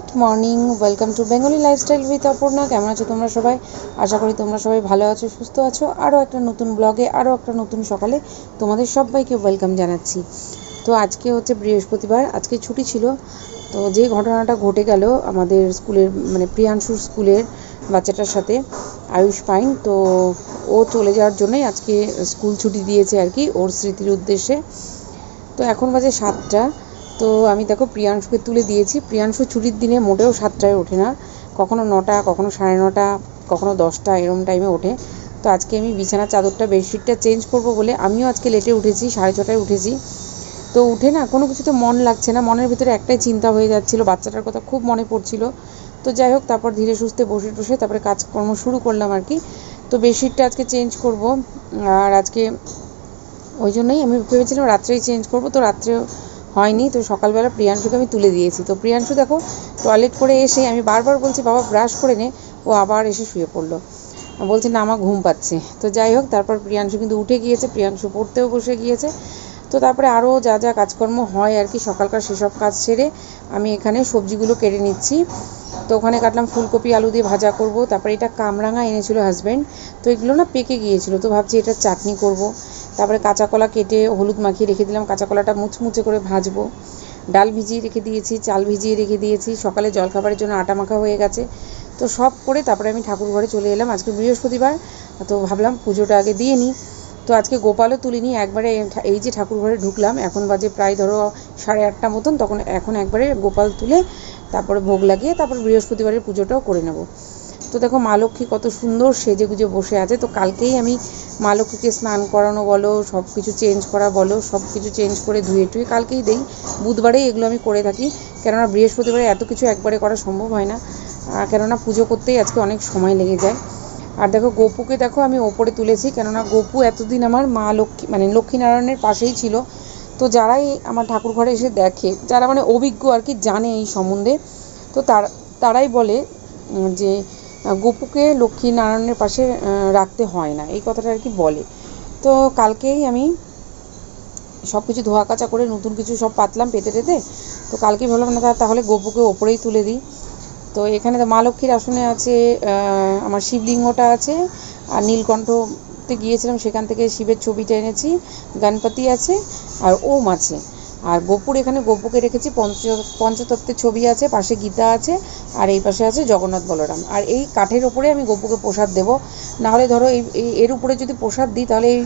Good morning, welcome to Bengali lifestyle with Aparna. কেমন আছো তোমরা সবাই? আশা করি তোমরা সবাই ভালো আছো, সুস্থ আছো। আরও একটা নতুন ব্লগে, আরও একটা নতুন সকালে তোমাদের সবাইকে ওয়েলকাম জানাচ্ছি। তো আজকে হচ্ছে বৃহস্পতিবার, আজকে ছুটি ছিল। তো যে ঘটনাটা ঘটে গেল আমাদের স্কুলের, মানে প্রিয়াংশুর স্কুলের বাচ্চাটার সাথে, আয়ুষ পাইন, তো ও চলে যাওয়ার জন্যই আজকে স্কুল ছুটি দিয়েছে আর কি, ওর স্মৃতির উদ্দেশ্যে। তো এখন বাজে 7টা। তো আমি দেখো প্রিয়াংশুকে তুলে দিয়েছি। প্রিয়াংশু ছুটির দিনে মোটেও 7টায় ওঠে না, কখনো 9টা, কখনো 9:30, কখনো 10টা, এরম টাইমে ওঠে। তো আজকে আমি বিছানার চাদরটা, বেডশিটটা চেঞ্জ করব বলে আমিও আজকে লেটে উঠেছি, 6:30টায় উঠেছি। তো উঠে না কোনো কিছুতে মন লাগছে না, মনের ভিতরে একটাই চিন্তা হয়ে যাচ্ছিল, বাচ্চাটার কথা খুব মনে পড়ছিল। তো যাই হোক, তারপর ধীরে সুস্থে বসে টসে তারপরে কাজকর্ম শুরু করলাম আর কি। তো বেডশিটটা আজকে চেঞ্জ করব, আর আজকে ওই জন্যই আমি ভেবেছিলাম রাত্রেই চেঞ্জ করব, তো রাত্রে হয়নি। তো সকালবেলা প্রিয়াংশুকে আমি তুলে দিয়েছি। তো প্রিয়াংশু দেখো টয়লেট করে এসে, আমি বারবার বলছি বাবা ব্রাশ করে নে, ও আবার এসে শুয়ে পড়লো, বলছে না আমার ঘুম পাচ্ছে। তো যাই হোক, তারপর প্রিয়াংশু কিন্তু উঠে গিয়েছে, প্রিয়াংশু পড়তেও বসে গিয়েছে। তো তারপরে আরও যা যা কাজকর্ম হয় আর কি, সকালকার সেসব কাজ সেরে আমি এখানে সবজিগুলো কেটে নিচ্ছি। তো ওখানে কাটলাম ফুলকপি আলু দিয়ে ভাজা করব। তারপরে এটা কামরাঙা এনেছিল হাজব্যান্ড, তো এগুলো না পেকে গিয়েছিল, তো ভাবছি এটা চাটনি করব। তারপরে কাঁচা কলা কেটে হলুদ মাখিয়ে রেখে দিলাম, কাঁচা কলাটা মুচমুচে করে ভাজবো। ডাল ভিজিয়ে রেখে দিয়েছি, চাল ভিজিয়ে রেখে দিয়েছি, সকালে জলখাবারের জন্য আটা মাখা হয়ে গেছে। তো সব করে তারপরে আমি ঠাকুর ঘরে চলে এলাম। আজকে বৃহস্পতিবার, তো ভাবলাম পুজোটা আগে দিয়ে নিই। তো আজকে গোপালও তুলিনি, একবারে এই যে ঠাকুর ঘরে ঢুকলাম, এখন বাজে প্রায় ধরো 8:30 মতন, তখন এখন একবারে গোপাল তুলে তারপরে ভোগ লাগিয়ে তারপর বৃহস্পতিবারের পুজোটাও করে নেব। তো দেখো মা লক্ষ্মী কত সুন্দর সেজে গুজে বসে আছে। তো কালকেই আমি মা লক্ষ্মীকে স্নান করানো বলো, সব কিছু চেঞ্জ করা বলো, সব কিছু চেঞ্জ করে ধুয়ে টুয়ে কালকেই দেই। বুধবারেই এগুলো আমি করে থাকি, কেননা বৃহস্পতিবারে এত কিছু একবারে করা সম্ভব হয় না, কেননা পুজো করতেই আজকে অনেক সময় লেগে যায়। আর দেখো গোপুকে দেখো আমি ওপরে তুলেছি, কেননা গোপু এতদিন আমার মা লক্ষ্মী, মানে লক্ষ্মীনারায়ণের পাশেই ছিল। তো যারাই আমার ঠাকুর ঘরে এসে দেখে, যারা মানে অভিজ্ঞ আর কি, জানে এই সম্বন্ধে, তো তারাই বলে যে গোপুকে লক্ষ্মীনারায়ণের পাশে রাখতে হয় না, এই কথাটা আর কি বলে। তো কালকেই আমি সব কিছু ধোয়া কাচা করে নতুন কিছু সব পাতলাম পেতে পেতে। তো কালকেই ভাবলাম না তাহলে গোপুকে ওপরেই তুলে দিই। তো এখানে তো মা লক্ষ্মীর আসনে আছে আমার শিবলিঙ্গটা আছে, আর নীলকণ্ঠতে গিয়েছিলাম, সেখান থেকে শিবের ছবিটা এনেছি, গণপতি আছে, আর ওম আছে। আর গোপুর এখানে গোপুকে রেখেছি, পঞ্চতত্ত্বের ছবি আছে, পাশে গীতা আছে, আর এই পাশে আছে জগন্নাথ বলরাম। আর এই কাঠের ওপরে আমি গোপুকে প্রসাদ দেবো। নাহলে ধরো এর উপরে যদি প্রসাদ দিই, তাহলে এই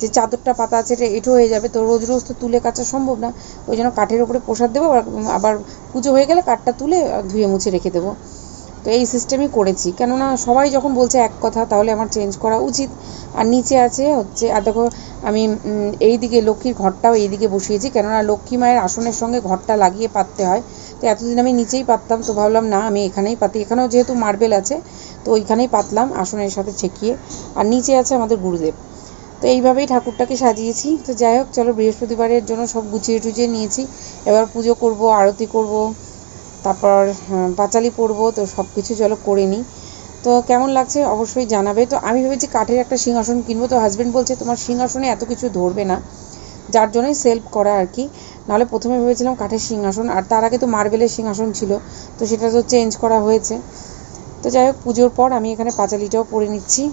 যে চাদরটা পাতা আছে এটা এঁঠো হয়ে যাবে, তো রোজ রোজ তো তুলে কাচা সম্ভব না। ওই জন্য কাঠের ওপরে প্রসাদ দেবো, আবার পুজো হয়ে গেলে কাঠটা তুলে ধুয়ে মুছে রেখে দেবো। তো এই সিস্টেমই করেছি, কেননা সবাই যখন বলছে এক কথা, তাহলে আমার চেঞ্জ করা উচিত। আর নিচে আছে হচ্ছে, আর দেখো আমি এই দিকে লক্ষ্মীর ঘরটাও এই দিকে বসিয়েছি, কেননা লক্ষ্মী মায়ের আসনের সঙ্গে ঘরটা লাগিয়ে পাততে হয়। তো এতদিন আমি নিচেই পাততাম, তো ভাবলাম না আমি এখানেই পাতি, এখানেও যেহেতু মার্বেল আছে, তো ওইখানেই পাতলাম আসনের সাথে ছেঁকিয়ে। আর নিচে আছে আমাদের গুরুদেব। তো এইভাবেই ঠাকুরটাকে সাজিয়েছি। তো যাই হোক, চলো বৃহস্পতিবারের জন্য সব গুছিয়ে টুছিয়ে নিয়েছি। এবার পুজো করব, আরতি করব, তারপর পাঁচালি পড়বো। তো সব কিছু চলো করে নিই। তো কেমন লাগছে অবশ্যই জানাবে। তো আমি ভেবেছি কাঠের একটা সিংহাসন কিনবো, তো হাজব্যান্ড বলছে তোমার সিংহাসনে এত কিছু ধরবে না, যার জন্যই সেলফ করা আর কি। নাহলে প্রথমে ভেবেছিলাম কাঠের সিংহাসন, আর তার আগে তো মার্বেলের সিংহাসন ছিল, তো সেটা তো চেঞ্জ করা হয়েছে। তো যাই হোক, পুজোর পর আমি এখানে পাঁচালিটাও পরে নিচ্ছি।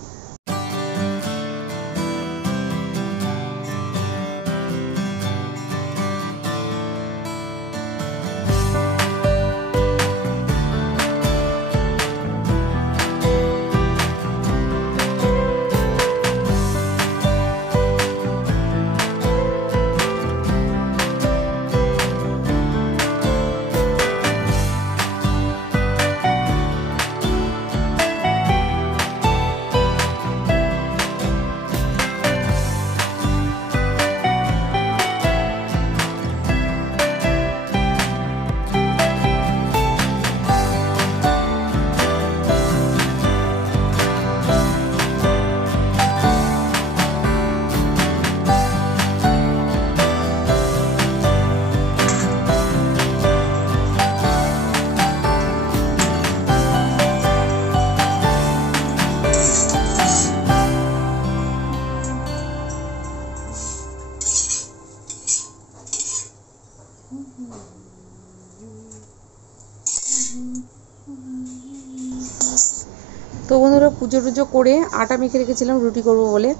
তো বন্ধুরা পুজো টুজো করে আটা মেখে রেখেছিলাম রুটি করব বলে।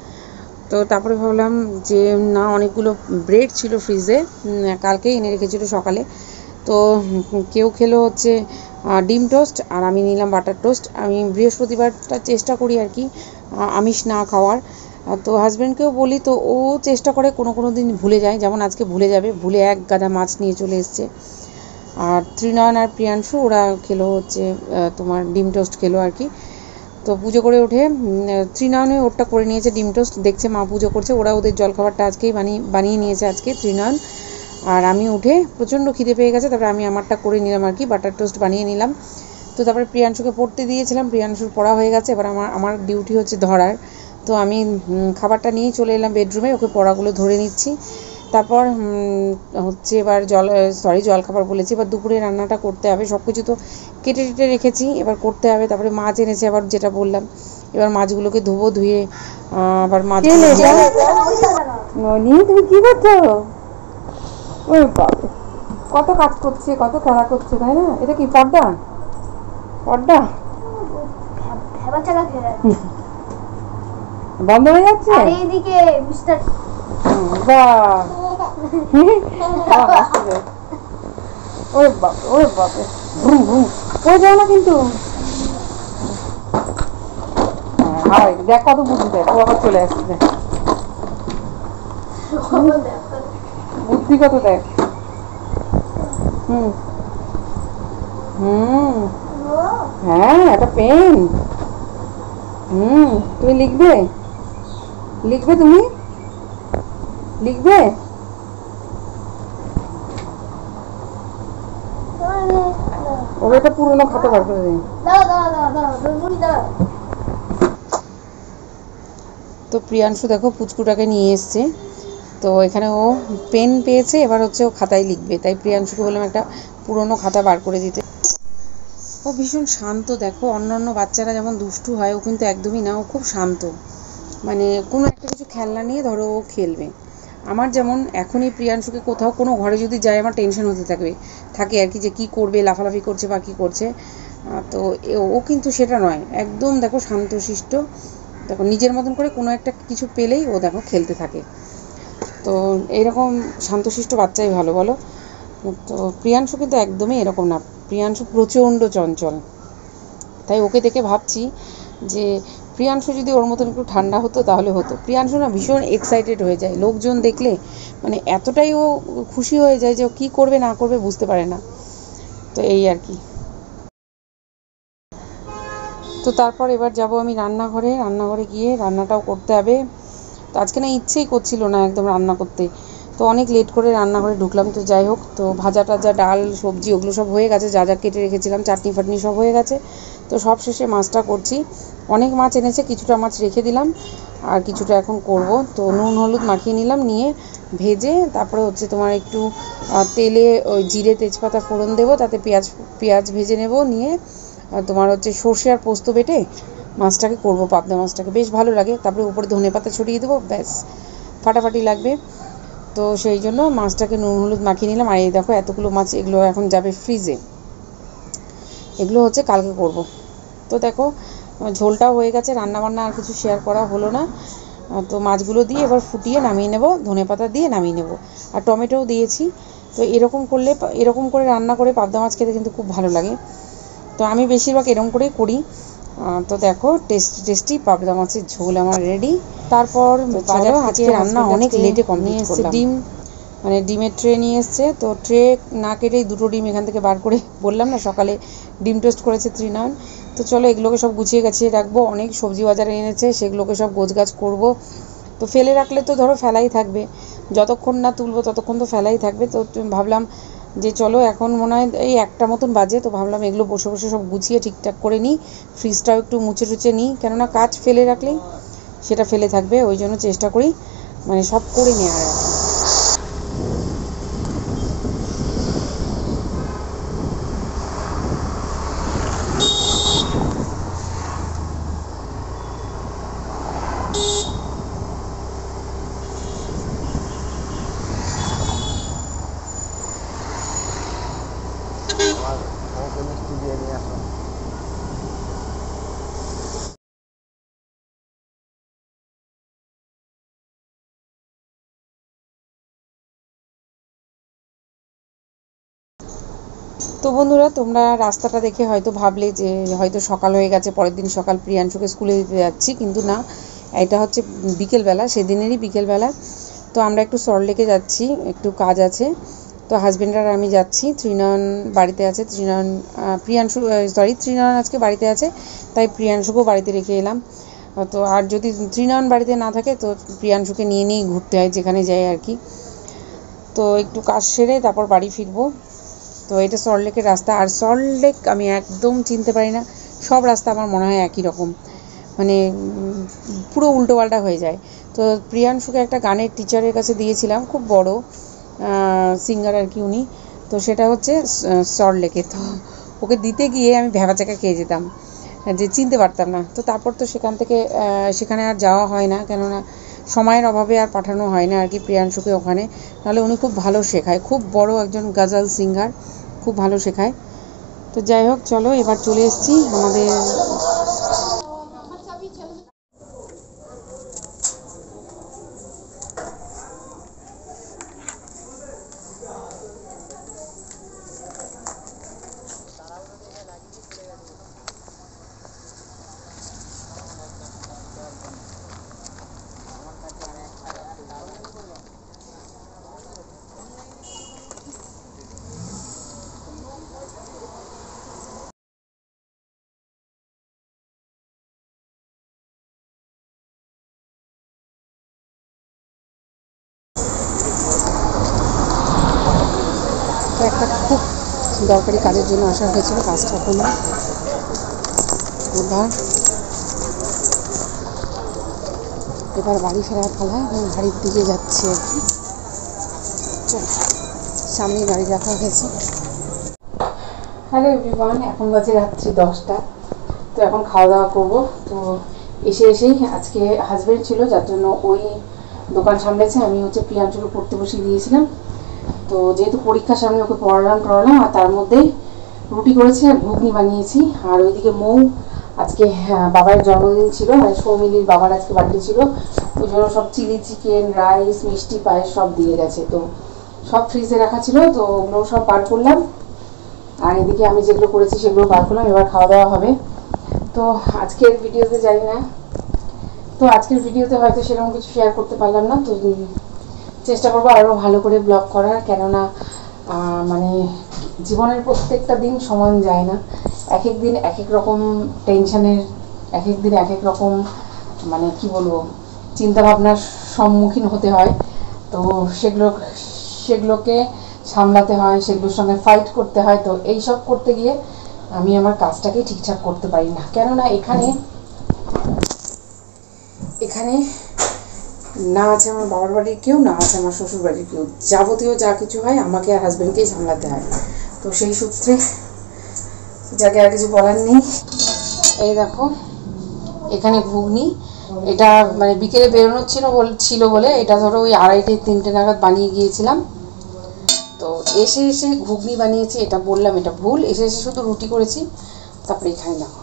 তো তারপরে ভাবলাম যে না, অনেকগুলো ব্রেড ছিল ফ্রিজে, কালকেই এনে রেখেছিল সকালে। তো কেউ খেলো হচ্ছে ডিম টোস্ট, আর আমি নিলাম বাটার টোস্ট। আমি বৃহস্পতিবারটা চেষ্টা করি আর কি আমিষ না খাওয়ার। তো হাজব্যান্ডকেও বলি, তো ও চেষ্টা করে, কোনো দিন ভুলে যায়, যেমন আজকে ভুলে যাবে, ভুলে এক গাদা মাছ নিয়ে চলে এসছে। আর ত্রিনয়ন আর প্রিয়াংশু ওরা খেলো হচ্ছে তোমার ডিম টোস্ট খেলো আর কি। তো পুজো করে উঠে ত্রিনয়নে ওরটা করে নিয়েছে ডিম টোস্ট, দেখছে মা পুজো করছে, ওরা ওদের জলখাবারটা আজকেই বানিয়ে নিয়েছে আজকে ত্রিনয়ন। আর আমি উঠে প্রচণ্ড খিদে পেয়ে গেছে, তারপরে আমি আমারটা করে নিলাম আর কি, বাটার টোস্ট বানিয়ে নিলাম। তো তারপরে প্রিয়াংশুকে পড়তে দিয়েছিলাম, প্রিয়াংশুর পড়া হয়ে গেছে, এবার আমার ডিউটি হচ্ছে ধরার। তো আমি খাবারটা নিয়েই চলে এলাম বেডরুমে, ওকে পড়াগুলো ধরে নিচ্ছি। তারপর হচ্ছে এবার জলখাবার বলেছি, এবার দুপুরে রান্নাটা করতে হবে। সব কিছু তো কেটে টেটে রেখেছি, এবার করতে হবে। তারপরে মাছ এনেছে আবার, যেটা বললাম, এবার মাছগুলোকে ধোবো, ধুয়ে আবার মাছ নিয়ে। তুমি কী করছো? ওই বাবা, কত কাজ করছে, কত খেলা করছে, তাই না? এটা কি পর্দা? পর্দা বন্ধ হয়ে যাচ্ছে। এইদিকে মিস্টার ওরে বাপ, ওরে বাপে, পড়ে যাও না কিন্তু। দেখ কত বুদ্ধি দেয়, ও আবার চলে আসছে, দেখ বুদ্ধি কত দেখ। হ্যাঁ, একটা পেন। তুমি লিখবে, তুমি লিখবে। ওর একটা পুরোনো খাতা বার করে দিই। তো প্রিয়াংশু দেখো পুচকুটাকে নিয়ে এসছে, তো এখানে ও পেন পেয়েছে, এবার হচ্ছে ও খাতায় লিখবে। তাই প্রিয়াংশুকে বললাম একটা পুরোনো খাতা বার করে দিতে। ও ভীষণ শান্ত, দেখো অন্যান্য বাচ্চারা যেমন দুষ্টু হয়, ও কিন্তু একদমই না, ও খুব শান্ত। মানে কোনো একটা কিছু খেলনা নিয়ে ধরো ও খেলবে। আমার যেমন এখনই প্রিয়াংশুকে কোথাও কোনো ঘরে যদি যায়, আমার টেনশন হতে থাকে আর কি, যে কী করবে, লাফালাফি করছে বা কী করছে। তো ও কিন্তু সেটা নয়, একদম দেখো শান্তশিষ্ট। দেখো নিজের মতন করে কোনো একটা কিছু পেলেই ও দেখো খেলতে থাকে। তো এইরকম শান্তশিষ্ট বাচ্চাই ভালো, বলো? তো প্রিয়াংশু কিন্তু একদমই এরকম না, প্রিয়াংশু প্রচণ্ড চঞ্চল। তাই ওকে দেখে ভাবছি যে প্রিয়াংশু যদি ওর মতন একটু ঠান্ডা হতো তাহলে হতো। প্রিয়াংশু না ভীষণ এক্সাইটেড হয়ে যায় লোকজন দেখলে, মানে এতটাই ও খুশি হয়ে যায় যে ও কী করবে না করবে বুঝতে পারে না। তো এই আর কি। তো তারপর এবার যাব আমি রান্নাঘরে গিয়ে রান্নাটাও করতে হবে। তো আজকে না ইচ্ছেই করছিল না একদম রান্না করতে, তো অনেক লেট করে রান্নাঘরে ঢুকলাম। তো যাই হোক, তো ভাজা টাজা, ডাল, সবজি ওগুলো সব হয়ে গেছে, যা কেটে রেখেছিলাম, চাটনি ফাটনি সব হয়ে গেছে। তো সব শেষে মাছটা করছি। অনেক মাছ এনেছে, কিছুটা মাছ রেখে দিলাম আর কিছুটা এখন করব। তো নুন হলুদ মাখিয়ে নিলাম, নিয়ে ভেজে তারপরে হচ্ছে তোমার একটু তেলে ওই জিরে তেজপাতা ফোড়ন দেবো, তাতে পেঁয়াজ ভেজে নেব, নিয়ে তোমার হচ্ছে সর্ষে আর পোস্ত বেটে মাছটাকে করবো, পাবদা মাছটাকে বেশ ভালো লাগে। তারপরে উপরে ধনেপাতা ছড়িয়ে দেবো, ব্যাস ফাটাফাটি লাগবে। তো সেই জন্য মাছটাকে নুন হলুদ মাখিয়ে নিলাম। আর এই দেখো এতগুলো মাছ, এগুলো এখন যাবে ফ্রিজে, এগুলো হচ্ছে কালকে করব। তো দেখো ঝোলটাও হয়ে গেছে, রান্নাবান্না আর কিছু শেয়ার করা হলো না। তো মাছগুলো দিয়ে এবার ফুটিয়ে নামিয়ে নেব, ধনেপাতা দিয়ে নামিয়ে নেব, আর টমেটোও দিয়েছি। তো এরকম করে রান্না করে পাবদা মাছ খেতে কিন্তু খুব ভালো লাগে। তো আমি বেশিরভাগ এরকম করেই করি। তো দেখো টেস্টি পাবদা মাছের ঝোল আমার রেডি। তারপর বাজার আজকে রান্না অনেক লেটে কমপ্লিট করলাম। ডিমের ট্রে নিয়ে এসছে, তো ট্রে না কেটেই দুটো ডিম এখান থেকে বার করে, বললাম না সকালে ডিম টোস্ট করেছে ত্রিনয়ন। তো চলো এগুলোকে সব গুছিয়ে গাছিয়ে রাখবো, অনেক সবজি বাজারে এনেছে, সেগুলোকে সব গোছগাছ করব। তো ফেলে রাখলে তো ধরো ফেলাই থাকবে, যতক্ষণ না তুলবো ততক্ষণ তো ফেলাই থাকবে। তো ভাবলাম যে চলো এখন মনে হয় এই 1টা মতন বাজে, তো ভাবলাম এগুলো বসে বসে সব গুছিয়ে ঠিকঠাক করে নিই, ফ্রিজটাও একটু মুছে টুছে নিই, কেননা কাজ ফেলে রাখলেই সেটা ফেলে থাকবে, ওই জন্য চেষ্টা করি মানে সব করে নেওয়ার আর কি। তো বন্ধুরা, তোমরা রাস্তাটা দেখে হয়তো ভাবলে যে হয়তো সকাল হয়ে গেছে, পরের দিন সকাল প্রিয়াংশুকে স্কুলে দিতে যাচ্ছি, কিন্তু না, এটা হচ্ছে বিকেলবেলা, সেদিনেরই বিকেলবেলা। তো আমরা একটু সল্টলেকে যাচ্ছি, একটু কাজ আছে। তো হাজব্যান্ড আর আমি যাচ্ছি, ত্রিনয়ন বাড়িতে আছে, ত্রিনয়ন আজকে বাড়িতে আছে, তাই প্রিয়াংশুকেও বাড়িতে রেখে এলাম। তো আর যদি ত্রিনয়ন বাড়িতে না থাকে তো প্রিয়াংশুকে নিয়ে নিয়েই ঘুরতে হয় যেখানে যাই আর কি। তো একটু কাজ সেরে তারপর বাড়ি ফিরবো। তো এটা সল্টলেকের রাস্তা, আর সল্টলেক আমি একদম চিনতে পারি না, সব রাস্তা আমার মনে হয় একই রকম, মানে পুরো উল্টোপাল্টা হয়ে যায়। তো প্রিয়াংশুকে একটা গানের টিচারের কাছে দিয়েছিলাম, খুব বড় সিঙ্গার আর কি উনি, তো সেটা হচ্ছে সল্টলেকে। তো ওকে দিতে গিয়ে আমি ভ্যাবাচ্যাকা খেয়ে যেতাম, যে চিনতে পারতাম না। তো তারপর তো সেখান থেকে সেখানে আর যাওয়া হয় না, কেননা সময়ের অভাবে আর পাঠানো হয় না আর কি প্রিয়াংশুকে ওখানে। নাহলে উনি খুব ভালো শেখায়, খুব বড় একজন গজল সিঙ্গার, খুব ভালো শেখায়। তো যাই হোক, চলো এবার চলে এসেছি আমাদের একটা খুব দরকারি কাজের জন্য আসা হয়েছিল, কাজটা এখনো এবার বাড়ি ফেরার পালা, এবং বাড়ির দিকে যাচ্ছি আর কি। চল, সামনেই গাড়ি রাখা হয়েছে। হ্যালো এভরিওয়ান, এখন বাজে রাত্রি 10টা। তো এখন খাওয়া দাওয়া করবো। তো এসেই আজকে হাজব্যান্ড ছিল, যার জন্য ওই দোকান সামলেছে, আমি হচ্ছে প্রিয়াংশুকে পড়তে বসিয়ে দিয়েছিলাম। তো যেহেতু পরীক্ষার সামনে ওকে পড়ালাম, আর তার মধ্যে রুটি করেছি আর ঘুগনি বানিয়েছি। আর ওইদিকে মৌ আজকে বাবার জন্মদিন ছিল, মানে সৌমিলির বাবার আজকে বার্থডে ছিল, ওই জন্য সব চিলি চিকেন, রাইস, মিষ্টি, পায়েস সব দিয়ে গেছে। তো সব ফ্রিজে রাখা ছিল, তো ওগুলো সব বার করলাম। আর এদিকে আমি যেগুলো করেছি সেগুলো বার করলাম, এবার খাওয়া দাওয়া হবে। তো আজকের ভিডিওতে যাই না, তো আজকের ভিডিওতে হয়তো সেরকম কিছু শেয়ার করতে পারলাম না। তো চেষ্টা করবো আরও ভালো করে ব্লগ করার, কেননা মানে জীবনের প্রত্যেকটা দিন সমান যায় না, এক এক দিন এক এক রকম টেনশনের, এক এক দিন এক এক রকম, মানে কি বলবো, চিন্তাভাবনার সম্মুখীন হতে হয়। তো সেগুলোকে সামলাতে হয়, সেগুলোর সঙ্গে ফাইট করতে হয়। তো এইসব করতে গিয়ে আমি আমার কাজটাকে ঠিকঠাক করতে পারি না, কেননা এখানে না আছে আমার বাবার বাড়ির কেউ, না আছে আমার শ্বশুর বাড়ির কেউ, যাবতীয় যা কিছু হয় আমাকে আর হাজব্যান্ডকেই সামলাতে হয়। তো সেই সূত্রে যাকে আর কিছু বলার নেই। এই দেখো, এখানে ঘুগনি, এটা মানে বিকেলে বেরোনোর ছিল বলে এটা ধরো ওই 2:30-3টে নাগাদ বানিয়ে গিয়েছিলাম। তো এসে ঘুগনি বানিয়েছি, এটা বললাম এটা ভুল, এসে শুধু রুটি করেছি। তারপরে এখানে দেখো,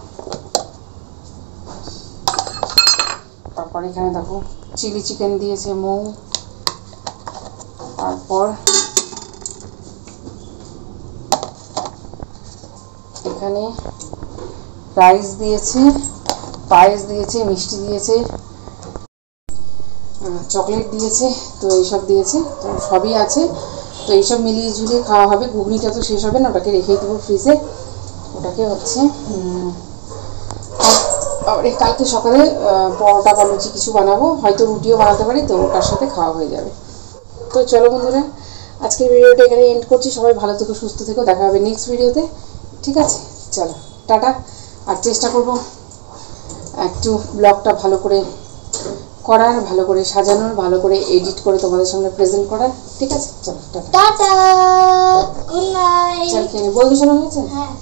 এখানে দেখো চিলি চিকেন দিয়েছে মৌ, তারপর এখানে রাইস দিয়েছে, পায়েস দিয়েছে, মিষ্টি দিয়েছে, চকলেট দিয়েছে, তো এইসব দিয়েছে। তো সবই আছে, তো এইসব মিলিয়ে ঝুলিয়ে খাওয়া হবে। ঘুগনিটা তো শেষ হবে না, ওটাকে রেখেই দেবো ফ্রিজে। ওটাকে হচ্ছে আর কালকে সকালে পরোটা বা লুচি কিছু বানাবো, হয়তো রুটিও বানাতে পারি, তো ওটার সাথে খাওয়া হয়ে যাবে। তো চলো বন্ধুরা, আজকের ভিডিওটা এখানে এন্ড করছি। সবাই ভালো থেকো, সুস্থ থেকো, দেখা হবে নেক্সট ভিডিওতে, ঠিক আছে? চলো টাটা। আর চেষ্টা করবো একটু ব্লগটা ভালো করে করার, ভালো করে সাজানোর, ভালো করে এডিট করে তোমাদের সামনে প্রেজেন্ট করার, ঠিক আছে? চলো টাটা, গুড নাইট। চল খেয়ে বলতে শোনা হয়েছে? হ্যাঁ।